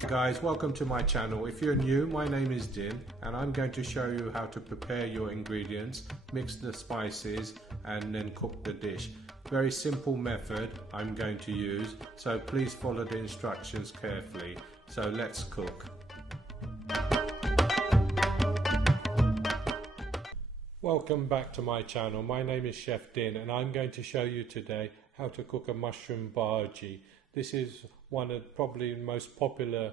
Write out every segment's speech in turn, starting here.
Guys, welcome to my channel. If you're new, my name is Din and I'm going to show you how to prepare your ingredients, mix the spices and then cook the dish. Very simple method I'm going to use, so please follow the instructions carefully. So let's cook. Welcome back to my channel. My name is Chef Din and I'm going to show you today how to cook a mushroom bhajee. This is one of probably the most popular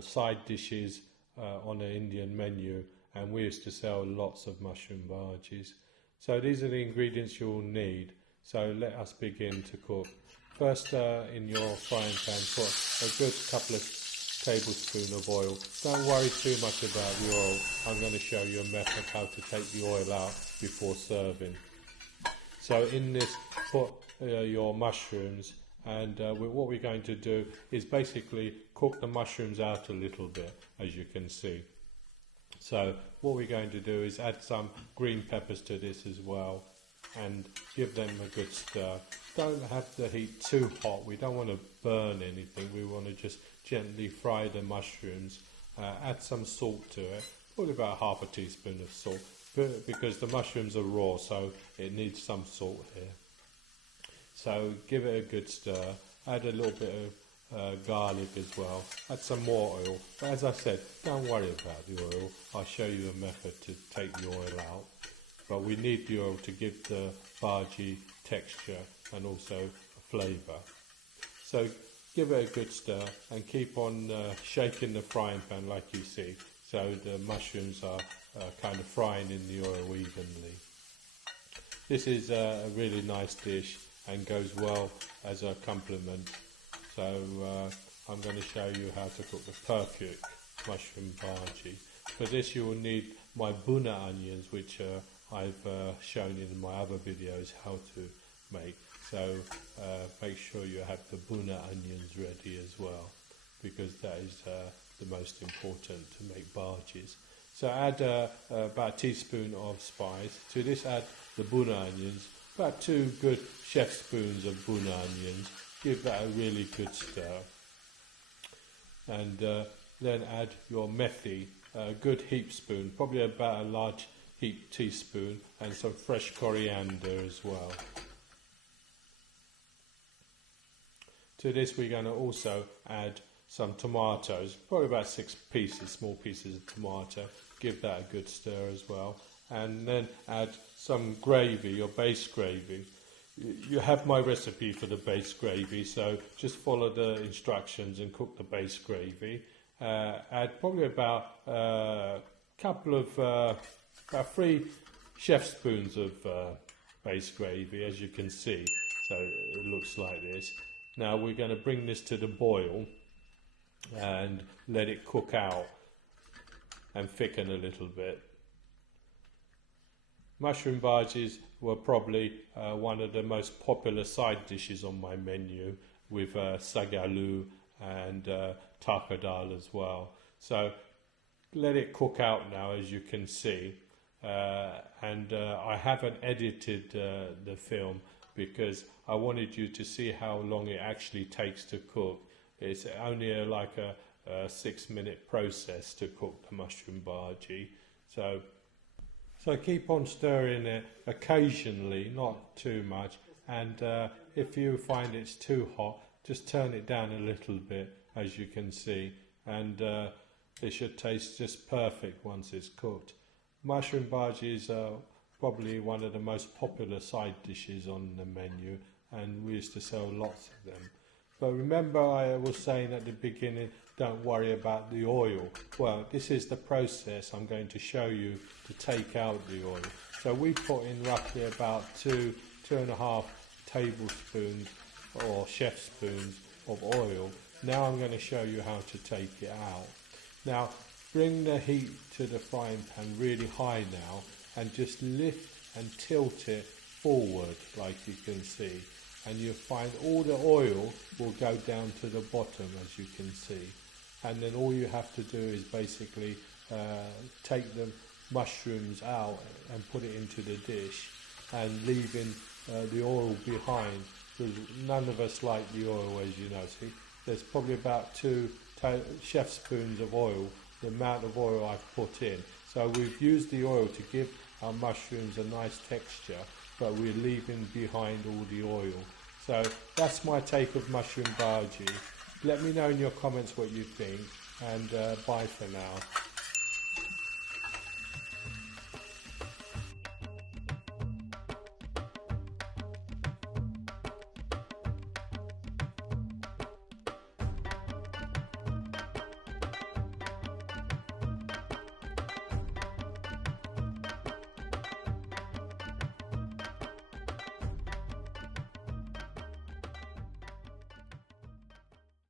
side dishes on an Indian menu, and we used to sell lots of mushroom bhajees. So these are the ingredients you'll need. So let us begin to cook. First, in your frying pan, put a good couple of tablespoons of oil. Don't worry too much about the oil. I'm going to show you a method how to take the oil out before serving. So in this, put your mushrooms, and what we're going to do is basically cook the mushrooms out a little bit, as you can see. So what we're going to do is add some green peppers to this as well and give them a good stir. Don't have the heat too hot, we don't want to burn anything, we want to just gently fry the mushrooms. Add some salt to it, probably about half a teaspoon of salt, because the mushrooms are raw, so it needs some salt here. So give it a good stir, add a little bit of garlic as well, add some more oil, but as I said, don't worry about the oil, I'll show you a method to take the oil out, but we need the oil to give the bhajee texture and also flavour. So give it a good stir and keep on shaking the frying pan like you see, so the mushrooms are kind of frying in the oil evenly. This is a really nice dish and goes well as a complement. So I'm going to show you how to cook the perfect mushroom bhajee. For this you will need my Bhuna Onions, which I've shown in my other videos how to make. So make sure you have the Bhuna Onions ready as well, because that is the most important to make bhajees. So add about a teaspoon of spice. To this add the Bhuna Onions, about 2 good chef spoons of Bhuna Onions. Give that a really good stir. And then add your methi, a good heap spoon, probably about a large heap teaspoon, and some fresh coriander as well. To this we're going to also add some tomatoes, probably about 6 pieces, small pieces of tomato. Give that a good stir as well. And then add some gravy, your base gravy. You have my recipe for the base gravy, so just follow the instructions and cook the base gravy. Add probably about about 3 chef spoons of base gravy, as you can see. So it looks like this. Now we're going to bring this to the boil and let it cook out and thicken a little bit. Mushroom bhajees were probably one of the most popular side dishes on my menu, with sagalu and taka dal as well. So let it cook out now, as you can see, and I haven't edited the film because I wanted you to see how long it actually takes to cook. It's only like a 6-minute process to cook the mushroom bhajee. So keep on stirring it occasionally, not too much, and if you find it's too hot, just turn it down a little bit, as you can see, and it should taste just perfect once it's cooked. Mushroom bhajees are probably one of the most popular side dishes on the menu, and we used to sell lots of them. But remember, I was saying at the beginning, don't worry about the oil. Well, this is the process I'm going to show you to take out the oil. So we put in roughly about 2.5 tablespoons or chef spoons of oil. Now I'm going to show you how to take it out. Now bring the heat to the frying pan really high now and just lift and tilt it forward like you can see. And you'll find all the oil will go down to the bottom, as you can see. And then all you have to do is basically take the mushrooms out and put it into the dish, and leaving the oil behind, because none of us like the oil, as you know. See, there's probably about 2 chef spoons of oil, the amount of oil I've put in. So we've used the oil to give our mushrooms a nice texture, but we're leaving behind all the oil. So that's my take of mushroom bhajee. Let me know in your comments what you think, and bye for now.